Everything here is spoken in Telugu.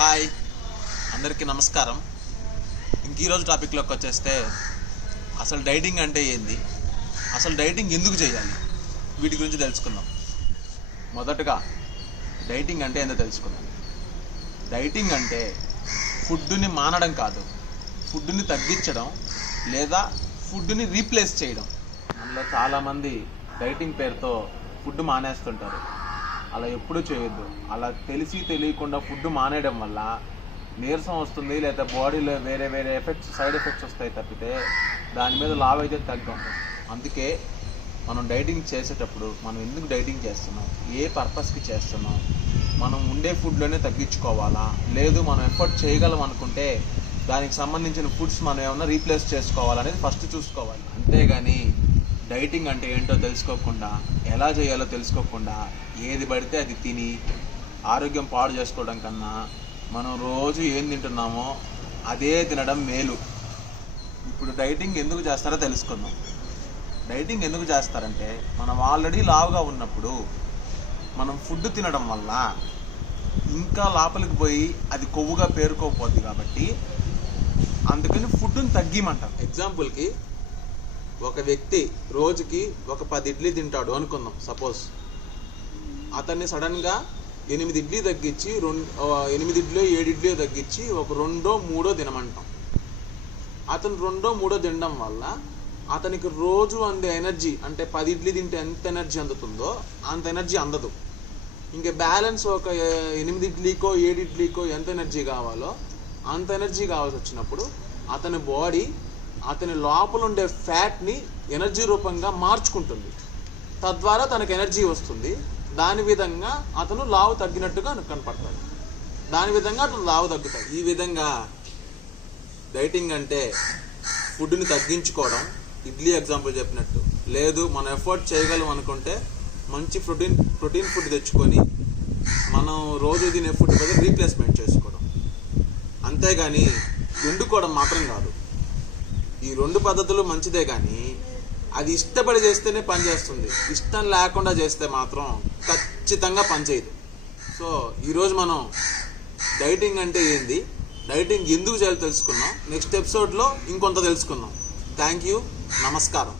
హాయ్ అందరికీ నమస్కారం. ఈరోజు టాపిక్లోకి వచ్చేస్తే అసలు డైటింగ్ అంటే ఏంది, అసలు డైటింగ్ ఎందుకు చేయాలి, వీటి గురించి తెలుసుకుందాం. మొదటగా డైటింగ్ అంటే ఏందో తెలుసుకుందాం. డైటింగ్ అంటే ఫుడ్ని మానడం కాదు, ఫుడ్ని తగ్గించడం లేదా ఫుడ్ని రీప్లేస్ చేయడం. అందులో చాలామంది డైటింగ్ పేరుతో ఫుడ్ మానేస్తుంటారు. అలా ఎప్పుడూ చేయొద్దు. అలా తెలిసి తెలియకుండా ఫుడ్ మానేయడం వల్ల నీరసం వస్తుంది, లేదా బాడీలో వేరే వేరే సైడ్ ఎఫెక్ట్స్ వస్తాయి తప్పితే దాని మీద లావు అయితే తగ్గం. అందుకే మనం డైటింగ్ చేసేటప్పుడు మనం ఎందుకు డైటింగ్ చేస్తున్నాం, ఏ పర్పస్కి చేస్తున్నాం, మనం ఉండే ఫుడ్లోనే తగ్గించుకోవాలా, లేదు మనం ఎఫర్ట్ చేయగలం అనుకుంటే దానికి సంబంధించిన ఫుడ్స్ మనం ఏమన్నా రీప్లేస్ చేసుకోవాలనేది ఫస్ట్ చూసుకోవాలి. అంతేగాని డైటింగ్ అంటే ఏంటో తెలుసుకోకుండా, ఎలా చేయాలో తెలుసుకోకుండా ఏది పడితే అది తిని ఆరోగ్యం పాడు చేసుకోవడం కన్నా మనం రోజు ఏం తింటున్నామో అదే తినడం మేలు. ఇప్పుడు డైటింగ్ ఎందుకు చేస్తారో తెలుసుకుందాం. డైటింగ్ ఎందుకు చేస్తారంటే మనం ఆల్రెడీ లావుగా ఉన్నప్పుడు మనం ఫుడ్ తినడం వల్ల ఇంకా లోపలికి పోయి అది కొవ్వుగా పేరుకోకపోద్ది కాబట్టి అందుకని ఫుడ్ని తగ్గిమంటారు. ఎగ్జాంపుల్కి ఒక వ్యక్తి రోజుకి ఒక 10 ఇడ్లీ తింటాడు అనుకుందాం. సపోజ్ అతన్ని సడన్గా 8 ఇడ్లీ తగ్గించి 8 ఇడ్లీ 7 ఇడ్లీ తగ్గించి ఒక 2, 3 తినమంటాం. అతను 2, 3 తినడం వల్ల అతనికి రోజు అందే ఎనర్జీ, అంటే 10 ఇడ్లీ తింటే ఎంత ఎనర్జీ అందుతుందో అంత ఎనర్జీ అందదు. ఇంకా బ్యాలెన్స్ ఒక 8 ఇడ్లీకో 7 ఇడ్లీకో ఎంత ఎనర్జీ కావాలో అంత ఎనర్జీ కావాల్సి వచ్చినప్పుడు అతని బాడీ అతని లోపల ఉండే ఫ్యాట్ని ఎనర్జీ రూపంగా మార్చుకుంటుంది. తద్వారా తనకు ఎనర్జీ వస్తుంది. దాని విధంగా అతను లావు తగ్గినట్టుగా కనపడతాడు. దాని విధంగా అతను లావు తగ్గుతాడు. ఈ విధంగా డైటింగ్ అంటే ఫుడ్ని తగ్గించుకోవడం. ఇడ్లీ ఎగ్జాంపుల్ చెప్పినట్టు. లేదు మనం ఎఫర్ట్ చేయగలం అనుకుంటే మంచి ప్రోటీన్ ఫుడ్ తెచ్చుకొని మనం రోజు తినే ఫుడ్ బదులు రీప్లేస్మెంట్ చేసుకోవడం. అంతేగాని వండుకోవడం మాత్రం కాదు. ఈ 2 పద్ధతులు మంచిదే కానీ అది ఇష్టపడి చేస్తేనే పనిచేస్తుంది. ఇష్టం లేకుండా చేస్తే మాత్రం ఖచ్చితంగా పనిచేయదు. సో ఈరోజు మనం డైటింగ్ అంటే ఏంది, డైటింగ్ ఎందుకు చేయాలో తెలుసుకున్నాం. నెక్స్ట్ ఎపిసోడ్లో ఇంకొంత తెలుసుకుందాం. Thank you. నమస్కారం.